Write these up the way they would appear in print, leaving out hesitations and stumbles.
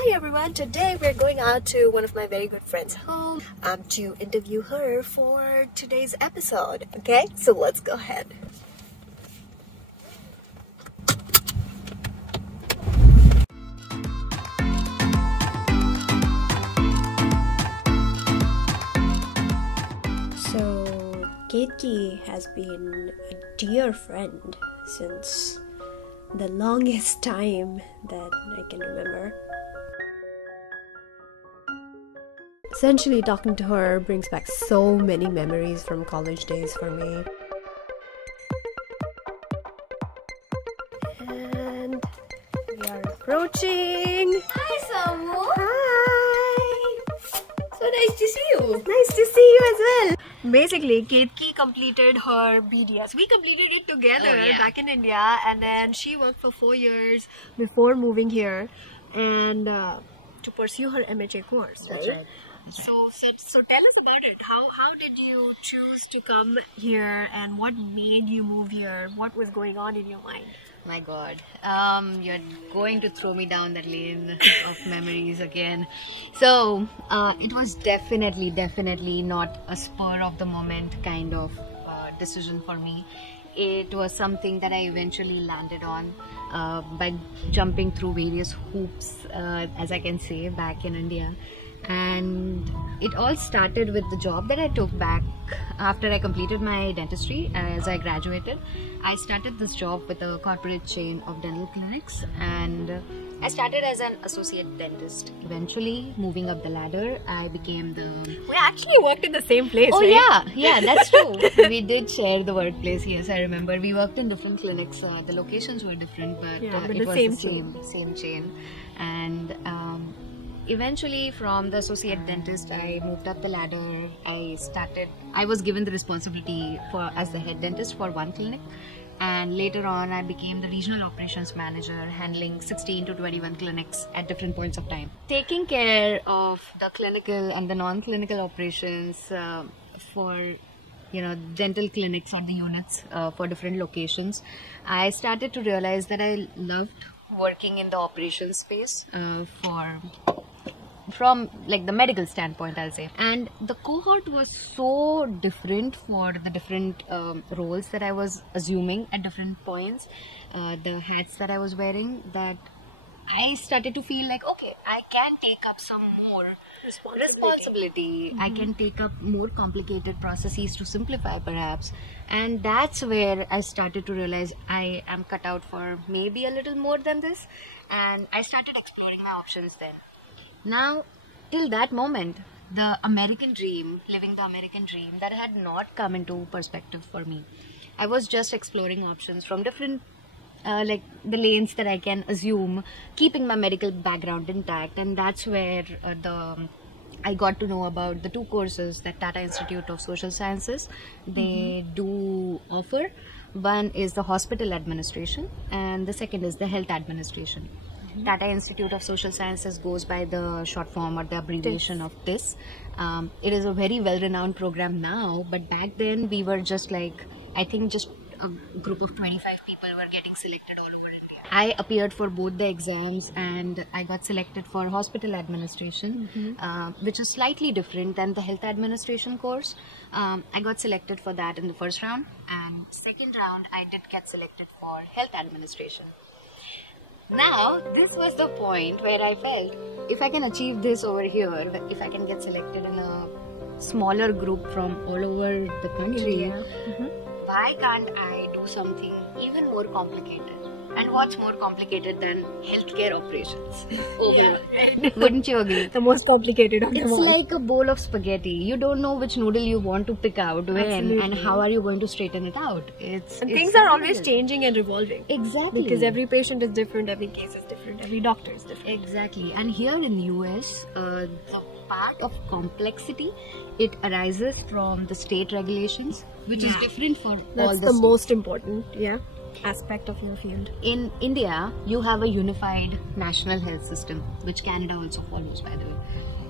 Hi everyone, today we're going out to one of my very good friends' home to interview her for today's episode. Okay, so let's go ahead. So Ketki has been a dear friend since the longest time that I can remember. Essentially, talking to her brings back so many memories from college days for me. And we are approaching. Hi, Samu. Hi! So nice to see you. Nice to see you as well. Basically, Ketki completed her BDS. We completed it together back in India, and then she worked for 4 years before moving here and to pursue her MHA course. That's right. So tell us about it. How did you choose to come here, and what made you move here? What was going on in your mind? My God, you're going to throw me down that lane of memories again. So it was definitely not a spur of the moment kind of decision for me. It was something that I eventually landed on by jumping through various hoops, as I can say, back in India. And it all started with the job that I took back after I completed my dentistry. As I graduated, I started this job with a corporate chain of dental clinics, and I started as an associate dentist. Eventually, moving up the ladder, I became the... We actually worked in the same place, Oh right? yeah, that's true. We did share the workplace. Yes, I remember. We worked in different clinics. The locations were different, but it was the same chain. And eventually, from the associate dentist, I moved up the ladder. I was given the responsibility as the head dentist for one clinic, and later on I became the regional operations manager, handling 16 to 21 clinics at different points of time, taking care of the clinical and the non-clinical operations for dental clinics or the units for different locations. I started to realize that I loved working in the operations space from like the medical standpoint, I'll say. And the cohort was so different for the different roles that I was assuming at different points, the hats that I was wearing, that I started to feel like, okay, I can take up some more responsibility. I can take up more complicated processes to simplify perhaps. And that's where I started to realize I am cut out for maybe a little more than this, and I started exploring my options then. Now, till that moment, the American dream, living the American dream, that had not come into perspective for me. I was just exploring options from different like the lanes that I can assume, keeping my medical background intact. And that's where I got to know about the two courses that Tata Institute of Social Sciences they do offer. One is the hospital administration, and the second is the health administration. Tata Institute of Social Sciences goes by the short form or the abbreviation of TIS. It is a very well-renowned program now, but back then we were just like, I think just a group of 25 people were getting selected all over India. I appeared for both the exams, and I got selected for hospital administration, which is slightly different than the health administration course. I got selected for that in the first round, and second round I did get selected for health administration. Now, this was the point where I felt, if I can achieve this over here, if I can get selected in a smaller group from all over the country, why can't I do something even more complicated? And what's more complicated than healthcare operations? Wouldn't you agree? The most complicated of them It's all. like a bowl of spaghetti. You don't know which noodle you want to pick out when, and how are you going to straighten it out. Things are always changing and revolving. Exactly. Because every patient is different, every case is different, every doctor is different. Exactly. And here in US, the part of complexity, it arises from the state regulations, which is different for all the That's the states. most important aspect of your field. In India, you have a unified national health system, which Canada also follows, by the way.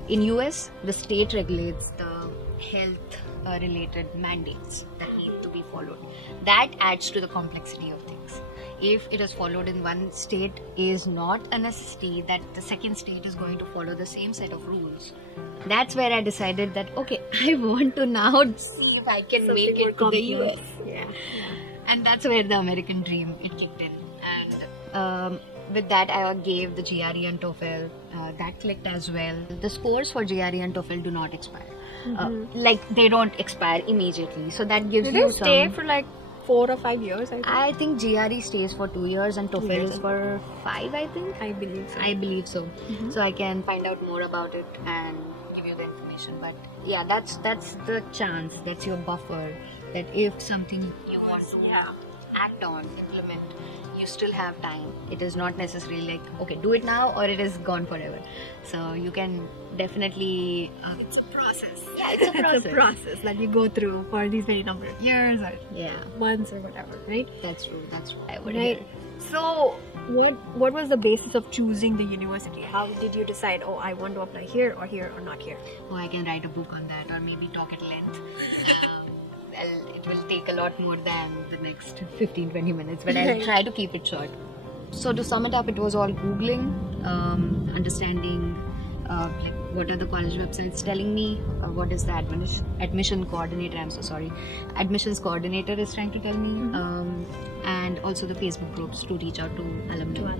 In US, the state regulates the health related mandates that need to be followed. That adds to the complexity of things. if it is followed in one state is not a necessity that the second state is going to follow the same set of rules. That's where I decided that okay, I want to now see if I can Something make it more to the complex. US. Yeah. And that's where the American dream it kicked in. And with that, I gave the GRE and TOEFL. That clicked as well. The scores for GRE and TOEFL do not expire. Like they don't expire immediately. So that gives Do you they stay some. for like 4 or 5 years? I think GRE stays for 2 years and TOEFL years. is for 5. I think. I believe so. I believe so. So I can find out more about it and give you the information. But yeah, that's the chance. That's your buffer. That if something you want to act on, implement, you still have time. It is not necessarily like okay, do it now or it is gone forever. So you can definitely. It's a process. Yeah, it's a process. It's a process that you go through for these very number of years or Yeah, months or whatever, right? that's true. That's true. I would Right. agree. So, what was the basis of choosing the university? How did you decide? Oh, I want to apply here or not here. Oh, I can write a book on that or maybe talk at length. Well, it will take a lot more than the next 15-20 minutes, but I'll try to keep it short. So to sum it up, it was all Googling, understanding like what are the college websites telling me, what is the admission coordinator, I'm so sorry, admissions coordinator is trying to tell me, and also the Facebook groups to reach out to alumni.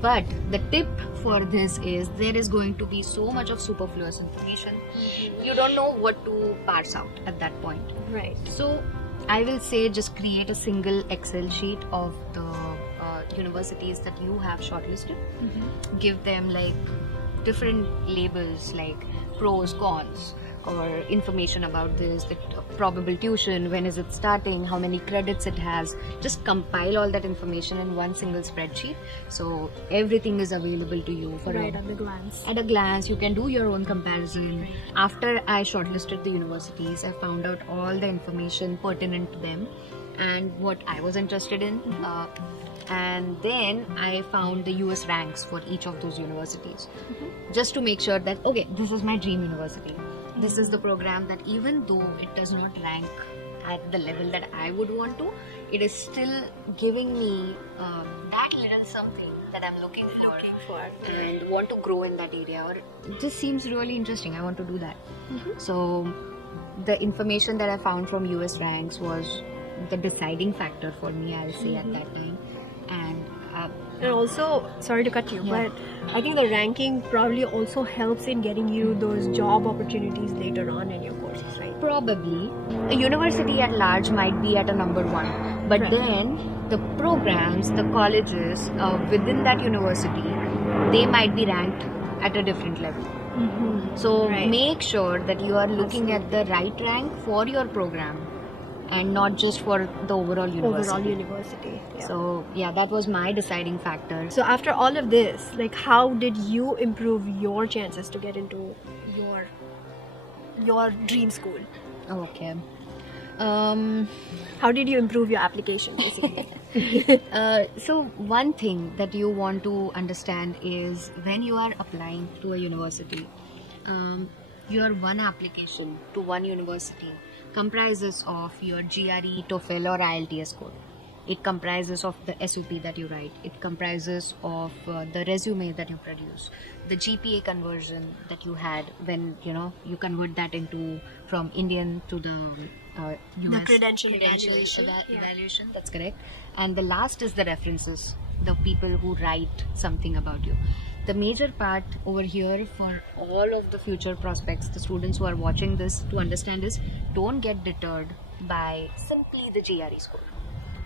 But the tip for this is there is going to be so much of superfluous information. You don't know what to parse out at that point. Right. So I will say just create a single Excel sheet of the universities that you have shortlisted. Give them like different labels like pros, cons, or information about this, the probable tuition, when is it starting, how many credits it has. Just compile all that information in one single spreadsheet, so everything is available to you for Right, at the glance. at a glance. You can do your own comparison. After I shortlisted the universities, I found out all the information pertinent to them and what I was interested in, and then I found the US ranks for each of those universities, just to make sure that okay, this is my dream university. This is the program that even though it does not rank at the level that I would want to, it is still giving me that little something that I'm looking for and want to grow in that area, or this seems really interesting, I want to do that. So the information that I found from US ranks was the deciding factor for me, I'll say, at that time. And also, sorry to cut you, but I think the ranking probably also helps in getting you those job opportunities later on in your courses, right? Probably a university at large might be at a number 1, but then the programs, the colleges within that university, they might be ranked at a different level. So make sure that you are looking at the right rank for your program and not just for the overall university. So yeah, that was my deciding factor. So after all of this, like, how did you improve your chances to get into your dream school? Okay. How did you improve your application, basically? So one thing that you want to understand is when you are applying to a university, your one application to one university comprises of your GRE, TOEFL or IELTS score. It comprises of the SOP that you write. It comprises of the resume that you produce, the GPA conversion that you had when you convert that into from Indian to the US The credential evaluation. evaluation. That's correct. And the last is the references, the people who write something about you. The major part over here for all of the future prospects, the students who are watching this, to understand is don't get deterred by simply the GRE score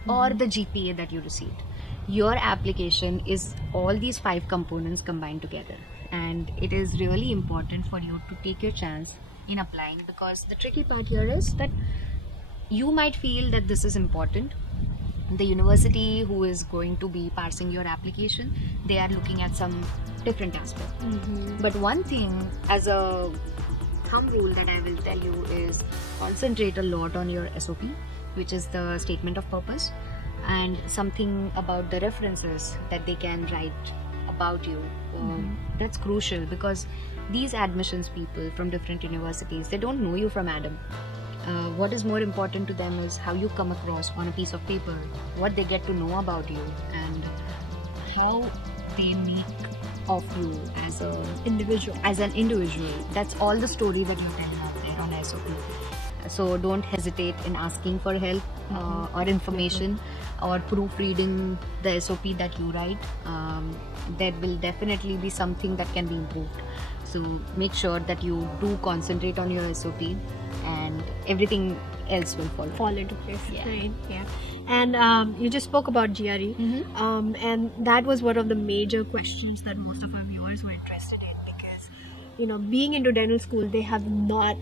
or the GPA that you received. Your application is all these 5 components combined together, and it is really important for you to take your chance in applying, because the tricky part here is that you might feel that this is important. The university who is going to be parsing your application, they are looking at some different aspect. But one thing as a thumb rule that I will tell you is concentrate a lot on your SOP, which is the statement of purpose, and something about the references that they can write about you. That's crucial, because these admissions people from different universities, they don't know you from Adam. What is more important to them is how you come across on a piece of paper, what they get to know about you, and how they make of you as an individual. That's all the story that you're telling out there on SOP. So don't hesitate in asking for help or information or proofreading the SOP that you write. There will definitely be something that can be improved. So make sure that you do concentrate on your SOP, and everything else will fall into place. Yeah. Right. Yeah. And you just spoke about GRE, and that was one of the major questions that most of our viewers were interested in, because being into dental school, they have not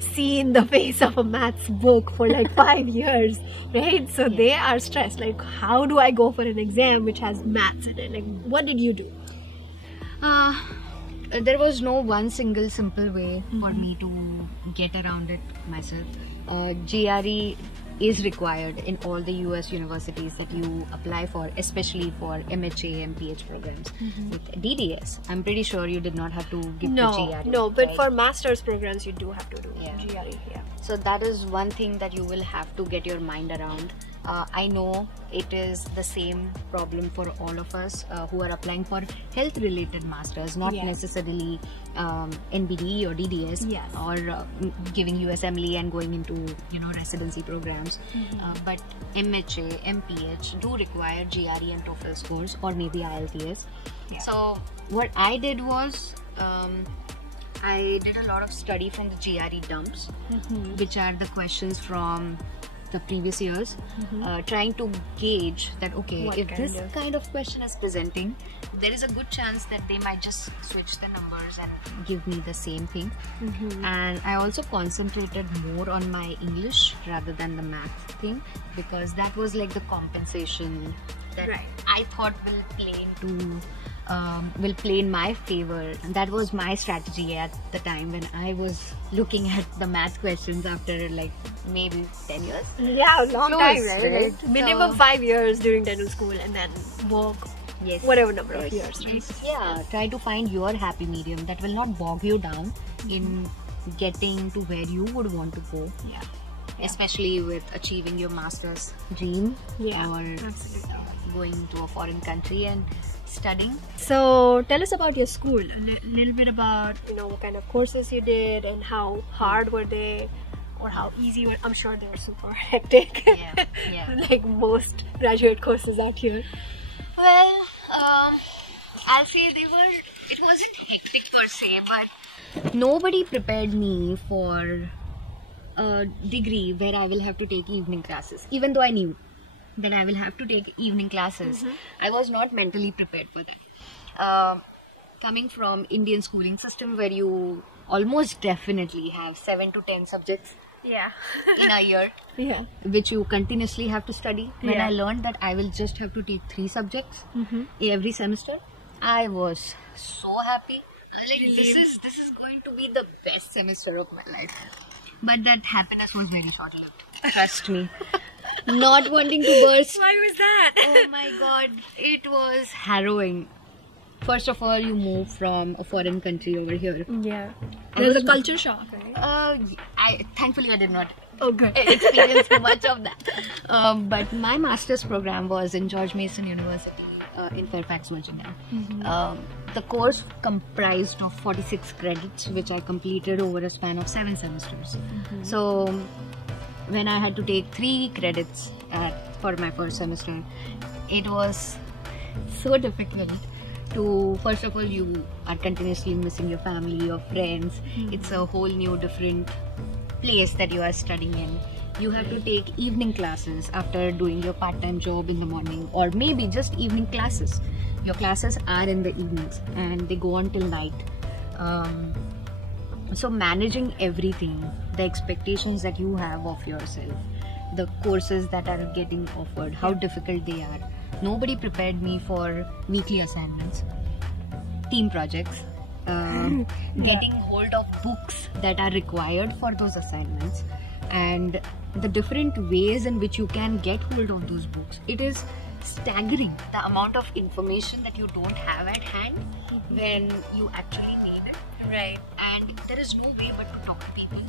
seen the face of a maths book for like 5 years, right? So they are stressed, like, how do I go for an exam which has maths in it? Like, what did you do? There was no one single simple way for me to get around it myself. GRE is required in all the US universities that you apply for, especially for MHA and PH programs. With DDS, I'm pretty sure you did not have to give the GRE. No, but for master's programs, you do have to do GRE. Yeah. So that is one thing that you will have to get your mind around. I know it is the same problem for all of us who are applying for health related masters, not necessarily NBD or DDS or giving USMLE and going into residency programs. But MHA, MPH do require GRE and TOEFL scores, or maybe IELTS. So what I did was I did a lot of study from the GRE dumps, which are the questions from the previous years, trying to gauge that, okay, if this kind of question is presenting, there is a good chance that they might just switch the numbers and give me the same thing. And I also concentrated more on my English rather than the math thing, because that was like the compensation that I thought will play in my favor. And that was my strategy at the time when I was looking at the math questions after like maybe 10 years. Yeah, long time, right? Minimum 5 years during dental school, and then work whatever number of years, right? Yeah, try to find your happy medium that will not bog you down in getting to where you would want to go. Especially with achieving your master's dream or going to a foreign country and studying. So tell us about your school, a little bit about what kind of courses you did and how hard were they, or how easy were. I'm sure they were super hectic. Like most graduate courses out here. Well, I'll say it wasn't hectic per se, but nobody prepared me for a degree where I will have to take evening classes. Even though I knew that I will have to take evening classes, I was not mentally prepared for that. Coming from Indian schooling system, where you almost definitely have 7 to 10 subjects in a year, which you continuously have to study. When I learned that I will just have to take 3 subjects every semester, I was so happy. Like, this is going to be the best semester of my life. But that happiness was very short-lived. Trust me. Not wanting to burst. Why was that? Oh my god, it was harrowing. First of all, you move from a foreign country over here. There's a culture shock, right? Thankfully I did not good. experience much of that. But my master's program was in George Mason University in Fairfax, Virginia. The course comprised of 46 credits, which I completed over a span of 7 semesters. So when I had to take 3 credits for my first semester, it was so difficult to, first of all, you are continuously missing your family, your friends. It's a whole new different place that you are studying in. You have to take evening classes after doing your part-time job in the morning, or maybe just evening classes. Your classes are in the evenings and they go on till night. So managing everything, the expectations that you have of yourself, the courses that are getting offered, how difficult they are. Nobody prepared me for weekly assignments, team projects, getting hold of books that are required for those assignments, and the different ways in which you can get hold of those books. It is staggering, the amount of information that you don't have at hand when you actually need it. Right. And there is no way but to talk to people.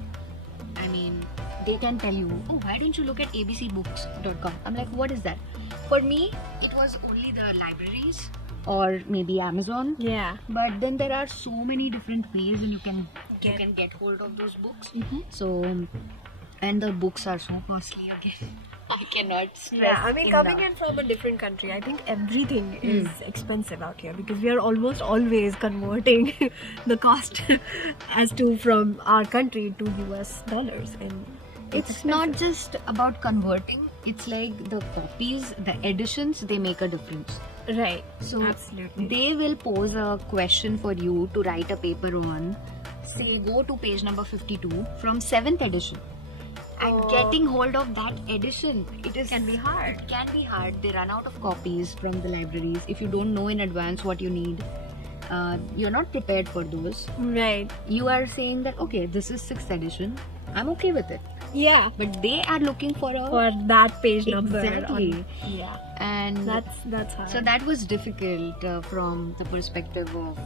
I mean, they can tell you, oh, why don't you look at abcbooks.com? I'm like, what is that? For me, it was only the libraries or maybe Amazon. Yeah. But then there are so many different ways and you can get hold of those books. So, and the books are so costly again. I cannot stress. Yeah, I mean, enough. coming in from a different country, I think everything is expensive out here because we are almost always converting the cost as to from our country to US dollars, and it's not just about converting. It's like the copies, the editions, they make a difference. right. So Absolutely. they will pose a question for you to write a paper on. Say go to page number 52 from 7th edition. And getting hold of that edition, can be hard. It can be hard. They run out of copies from the libraries. If you don't know in advance what you need, you're not prepared for those. Right. You are saying that, okay, this is 6th edition. I'm okay with it. Yeah. But they are looking for that page number. Exactly. Yeah. And That's hard. so that was difficult from the perspective of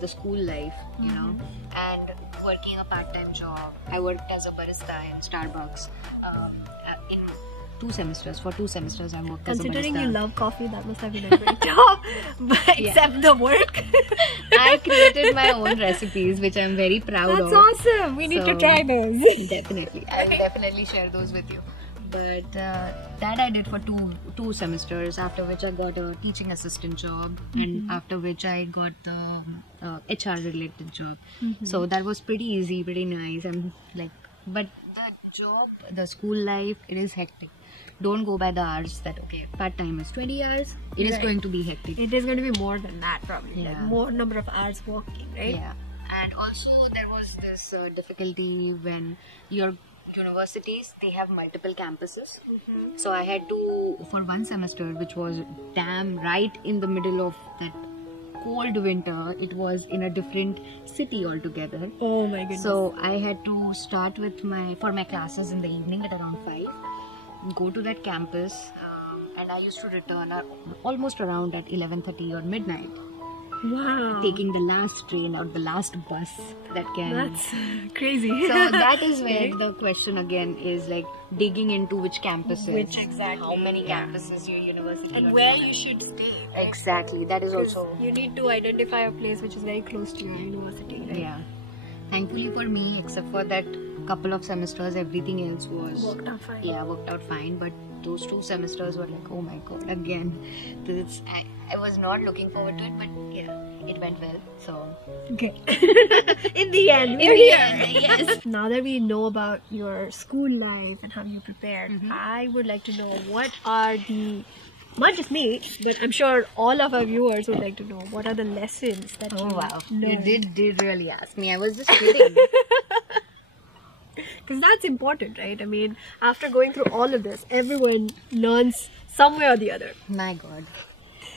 the school life, you know, and working a part-time job. I worked as a barista in Starbucks in 2 semesters. For 2 semesters, I worked as a barista. Considering you love coffee, that must have been a great job. But except the work. I created my own recipes, which I'm very proud of. That's awesome. We need to try those. Definitely. I will definitely share those with you. But that I did for two semesters, after which I got a teaching assistant job, and after which I got the HR related job. So that was pretty easy, pretty nice. And like, but the job, the school life, it is hectic. Don't go by the hours that, okay, part-time is 20 hours. It is going to be hectic. It is going to be more than that, probably. Yeah. Like more number of hours working, right? Yeah. And also there was this difficulty when your universities, they have multiple campuses. So I had to, for 1 semester, which was damn right in the middle of that cold winter, it was in a different city altogether. Oh my goodness. So I had to start with my classes in the evening at around 5, go to that campus, and I used to return almost around at 11:30 or midnight. Wow. Taking the last train or the last bus that can. That's crazy. So that is where the question again is like digging into which campuses, Which exactly, how many campuses your university, and where you should stay. Right? Exactly. That is also. You need to identify a place which is very close to your university. Right? Yeah. Thankfully for me, except for that couple of semesters, everything else was Worked out fine. Yeah, worked out fine. But those 2 semesters were like, oh my god, again. I was not looking forward to it, but yeah, it went well. So Okay. In the end, we're here. yes. Now that we know about your school life and how you prepared, I would like to know what are the, not just me, but I'm sure all of our viewers would like to know, what are the lessons that Oh you wow, learned? you did really ask me. I was just kidding. Because that's important, right? I mean, after going through all of this, everyone learns somewhere or the other. My god.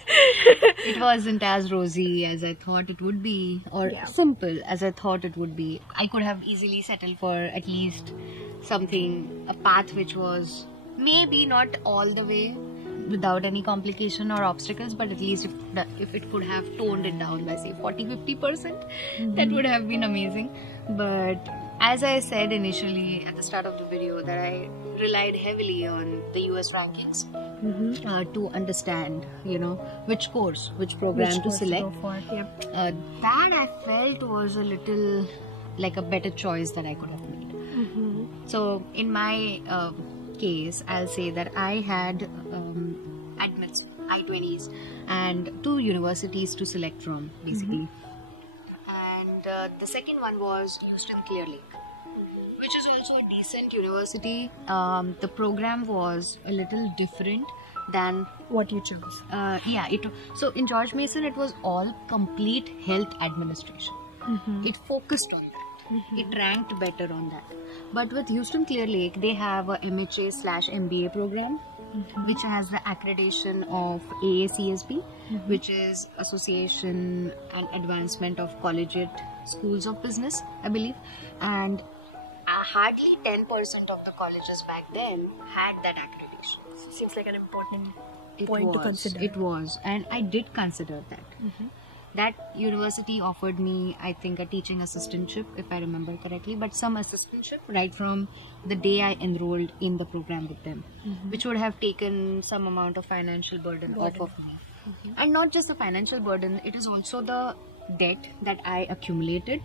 It wasn't as rosy as I thought it would be, or simple as I thought it would be. I could have easily settled for at least something, a path which was maybe not all the way without any complication or obstacles, but at least if it could have toned it down by say 40-50%, that would have been amazing. But as I said initially at the start of the video, that I relied heavily on the US rankings to understand, you know, which course, which program to select. That I felt was a little like a better choice that I could have made. So in my case, I'll say that I had admits, I-20s, and 2 universities to select from, basically. And the second one was Houston Clear Lake, which is also a decent university. The program was a little different than What you chose. So in George Mason, it was all complete health administration. It focused on that. It ranked better on that. But with Houston Clear Lake, they have a MHA/MBA program, which has the accreditation of AACSB, which is Association and Advancement of Collegiate Schools of Business, I believe. And hardly 10% of the colleges back then had that accreditation. Seems like an important point to consider. It was, and I did consider that. that university offered me, I think, a teaching assistantship, if I remember correctly, but some assistantship right from the day I enrolled in the program with them, which would have taken some amount of financial burden off of me. And not just the financial burden, it is also the debt that I accumulated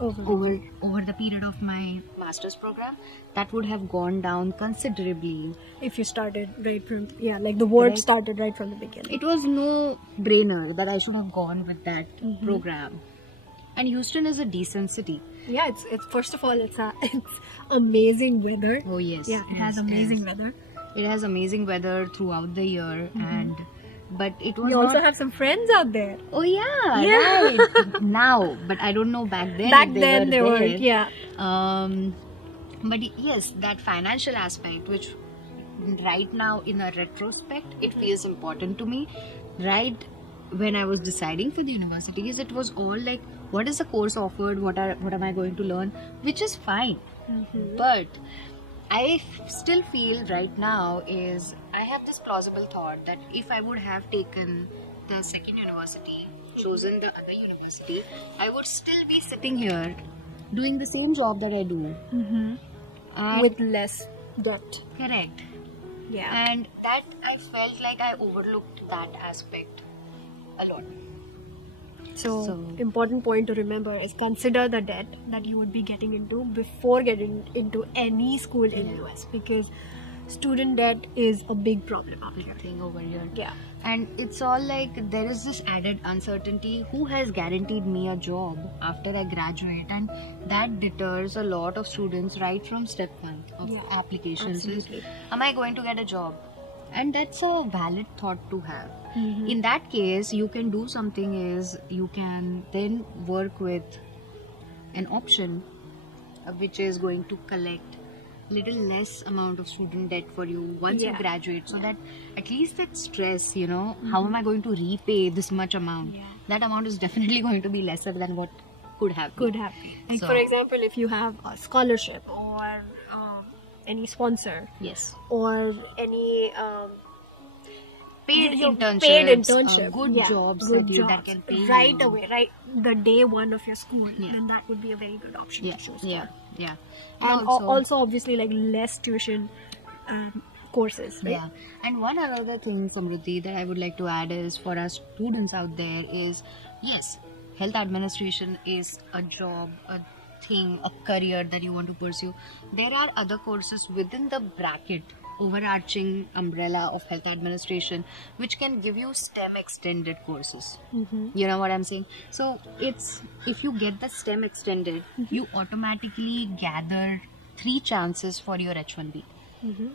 over the period of my master's program that would have gone down considerably if you started right from like the work started right from the beginning. It was no brainer that I should have gone with that program. And Houston is a decent city. Yeah, it's first of all it's amazing weather. Oh yes. Yeah, it has amazing weather. It has amazing weather throughout the year, but it was. You also have some friends out there. Oh yeah. Right. Now, but I don't know back then. Back then they were, yeah. But yes, that financial aspect, which right now in a retrospect, it feels important to me. Right when I was deciding for the universities, it was all like, what is the course offered? What am I going to learn? Which is fine, but I still feel right now is I have this plausible thought that if I would have taken the second university, chosen the other university, I would still be sitting here doing the same job that I do. With less debt. Correct. Yeah. And that I felt like I overlooked that aspect a lot. So important point to remember is consider the debt that you would be getting into before getting into any school in the US, because student debt is a big problem out here. Thing over here. Yeah. And it's all like there is this added uncertainty. Who has guaranteed me a job after I graduate? And that deters a lot of students right from step one of applications. Am I going to get a job? And that's a valid thought to have. In that case, you can do something is you can then work with an option which is going to collect little less amount of student debt for you once you graduate, so that at least that stress, you know, how am I going to repay this much amount? That amount is definitely going to be lesser than what could have been. Like for example, if you have a scholarship or any sponsor, or any paid internship, good jobs that can pay right you. away, right the day one of your school, then that would be a very good option to choose. And also obviously like less tuition courses, right? And one other thing, Samruddhi, that I would like to add is for our students out there is, yes, health administration is a job, a thing, a career that you want to pursue. There are other courses within the bracket, overarching umbrella of health administration, which can give you STEM extended courses. You know what I'm saying? So it's, if you get the STEM extended, you automatically gather 3 chances for your H1B.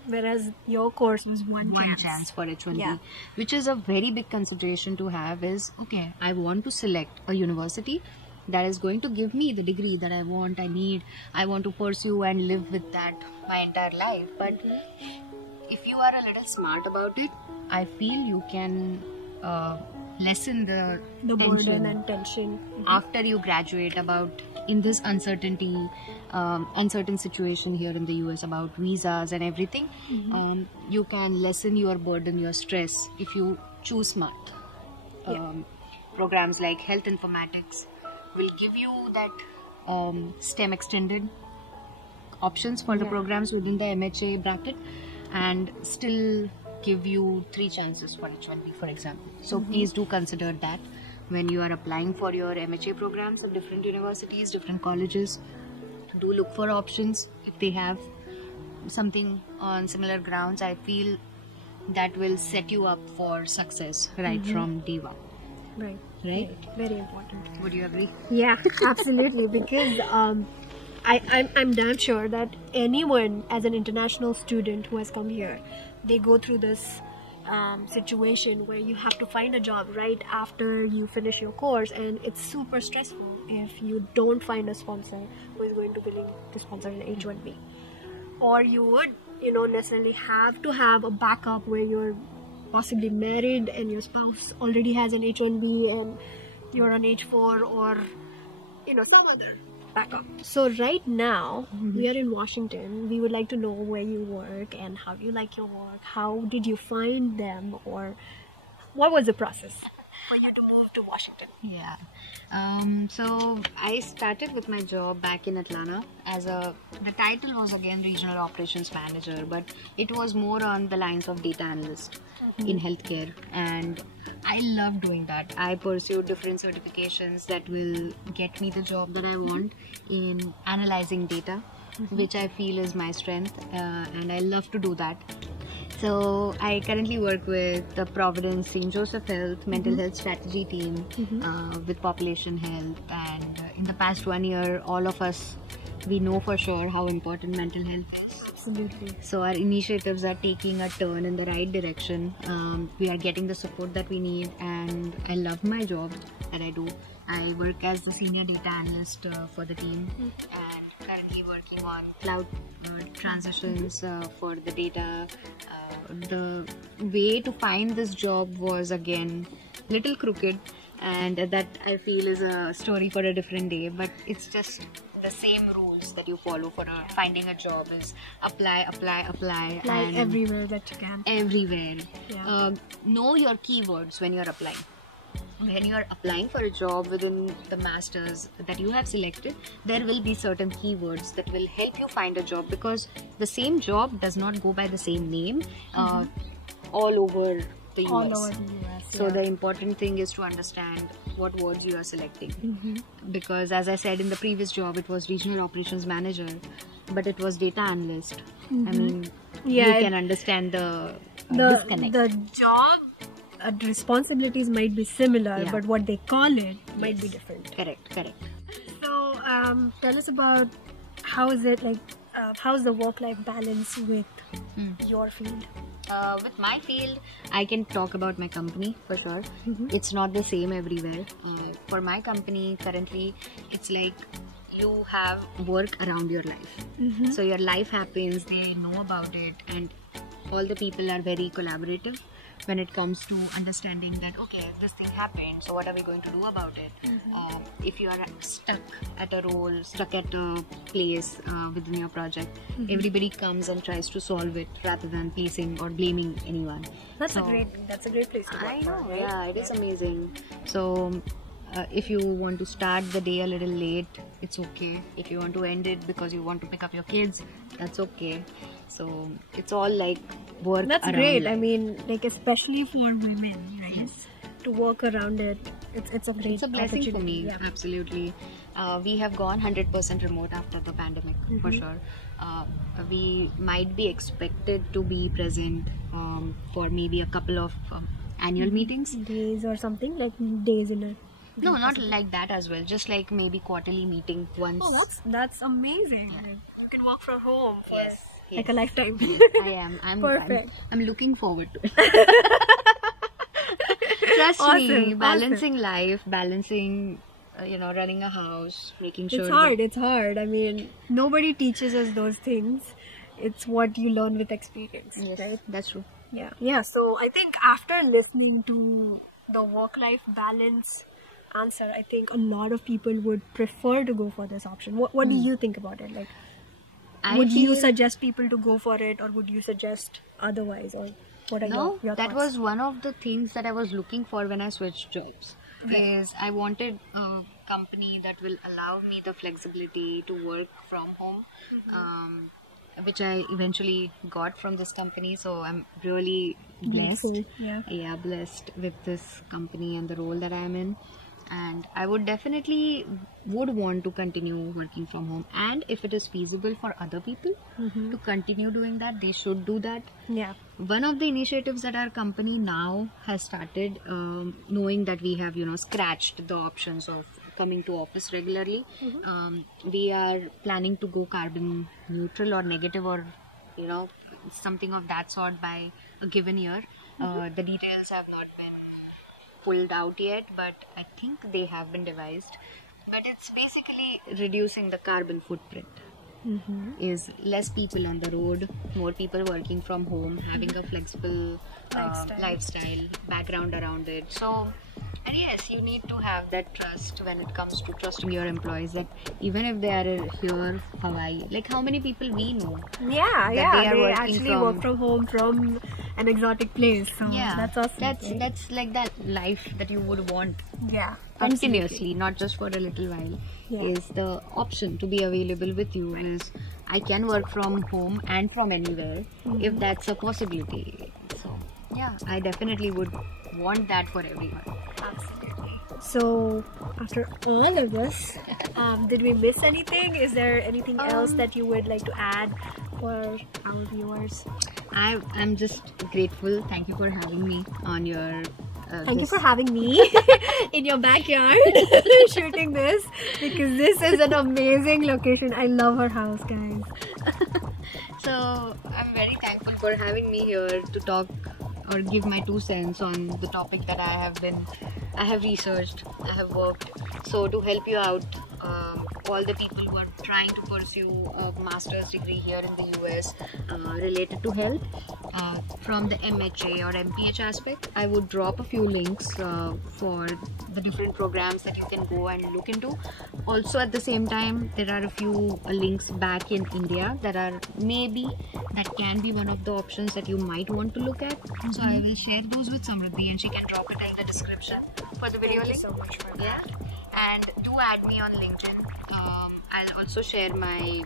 Whereas your course was one chance for H1B, which is a very big consideration to have. Is okay, I want to select a university that is going to give me the degree that I want, I need, I want to pursue and live with that my entire life. But if you are a little smart about it, I feel you can lessen the burden and tension after you graduate about in this uncertain situation here in the US about visas and everything. You can lessen your burden, your stress, if you choose smart. Programs like health informatics will give you that STEM extended options for the programs within the MHA bracket, and still give you 3 chances for H1B, for example. So please do consider that when you are applying for your MHA programs of different universities, different colleges. Do look for options if they have something on similar grounds. I feel that will set you up for success right from day one. Right? Very important. Would you agree? Yeah, absolutely. Because I'm damn sure that anyone as an international student who has come here, they go through this situation where you have to find a job right after you finish your course, and it's super stressful if you don't find a sponsor who is going to be willing to sponsor an H1B. Or you would, necessarily have to have a backup where you're possibly married and your spouse already has an H1B and you're on H4, or some other backup. So right now we are in Washington. We would like to know where you work and how do you like your work, how did you find them, or what was the process for for you to move to Washington? Yeah. So I started with my job back in Atlanta the title was again Regional Operations Manager, but it was more on the lines of data analyst in healthcare, and I love doing that. I pursued different certifications that will get me the job that I want in analyzing data, which I feel is my strength, and I love to do that. So I currently work with the Providence St. Joseph Health mental health strategy team with population health, and in the past 1 year, all of us, we know for sure how important mental health is. Absolutely. So our initiatives are taking a turn in the right direction. We are getting the support that we need, and I love my job that I do. I work as the senior data analyst for the team, and currently working on cloud transitions for the data. The way to find this job was again little crooked, and that I feel is a story for a different day, but it's just the same rules that you follow for finding a job is apply and everywhere that you can. Everywhere. Yeah. Know your keywords when you're applying. When you're applying for a job within the masters that you have selected, there will be certain keywords that will help you find a job, because the same job does not go by the same name all over the US. All over the US. So the important thing is to understand what words you are selecting, because as I said in the previous job, it was Regional Operations Manager, but it was data analyst. I mean, you can understand the disconnect. The job responsibilities might be similar, but what they call it might be different. Correct. So tell us about how's the work-life balance with your field? With my field, I can talk about my company for sure. It's not the same everywhere. For my company currently, it's like you have work around your life. So your life happens, they know about it, and all the people are very collaborative when it comes to understanding that, okay, this thing happened, so what are we going to do about it? If you are stuck at a role, stuck at a place within your project, everybody comes and tries to solve it rather than placing or blaming anyone. That's a great place to work. I know, right? yeah, it is amazing. So if you want to start the day a little late, it's okay. If you want to end it because you want to pick up your kids, that's okay. So it's all like work. That's around great. life. I mean, like especially for women, right? Yes. To work around it, it's a great. It's a blessing for me. Yeah. Absolutely. We have gone 100% remote after the pandemic for sure. We might be expected to be present for maybe a couple of annual meetings. Days or something, like days in a. No, not like that as well. Just like maybe quarterly meeting once. Oh, that's amazing. Yeah. You can work from home for Yes. like a lifetime. I am. I'm perfect. I'm looking forward to it. Trust me, balancing life, balancing, running a house, making sure. It's hard. I mean, nobody teaches us those things. It's what you learn with experience, Yes, right? that's true. Yeah. So I think after listening to the work-life balance answer, I think a lot of people would prefer to go for this option. What do you think about it? Like, would you suggest people to go for it, or would you suggest otherwise, or what are your thoughts? That was one of the things that I was looking for when I switched jobs. Is I wanted a company that will allow me the flexibility to work from home, which I eventually got from this company. So I'm really blessed. Blessed with this company and the role that I am in. And I would definitely want to continue working from home, and if it is feasible for other people to continue doing that, they should do that. One of the initiatives that our company now has started, knowing that we have scratched the options of coming to office regularly, we are planning to go carbon neutral or negative, or something of that sort by a given year. The details have not been pulled out yet, but I think they have been devised. But it's basically reducing the carbon footprint. Is less people on the road, more people working from home, having a flexible lifestyle background around it. So, and yes, you need to have that trust when it comes to trusting your employees, that even if they are here, Hawaii, like how many people we know they actually work from home from an exotic place. So Yeah, that's awesome. that's like that life that you would want Yeah, continuously, not just for a little while. Yeah. Is the option to be available with you is I can work from home and from anywhere if that's a possibility. So yeah, I definitely would want that for everyone. Absolutely. So after all of this, did we miss anything? Is there anything else that you would like to add for our viewers? I'm just grateful. Thank you for having me on your Thank you for having me in your backyard shooting this, because this is an amazing location. I love our house, guys. So I'm very thankful for having me here to talk or give my 2 cents on the topic that I have researched, I have worked. So to help you out, all the people who are trying to pursue a master's degree here in the US related to health, from the MHA or MPH aspect, I would drop a few links for the different programs that you can go and look into. Also at the same time, there are a few links back in India that can be one of the options that you might want to look at. So I will share those with Samriddhi and she can drop it in the description for the video link. So much for that. And do add me on LinkedIn. I'll also share my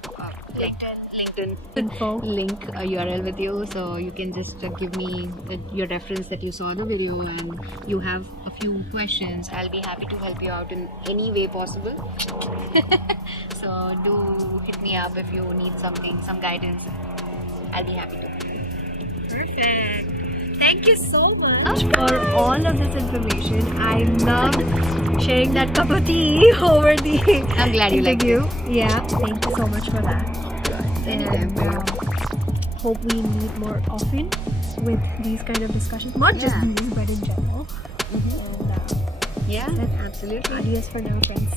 LinkedIn Info. link URL with you, so you can just give me your reference that you saw the video and you have a few questions. I'll be happy to help you out in any way possible. So do hit me up if you need something, some guidance. I'll be happy to. Perfect. Thank you so much for all of this information. I loved sharing that cup of tea over the I'm glad you liked interview. Yeah, thank you so much for that. Anytime. And hope we meet more often with these kind of discussions. Not just these, but in general. And Yeah, absolutely. adios for now, friends.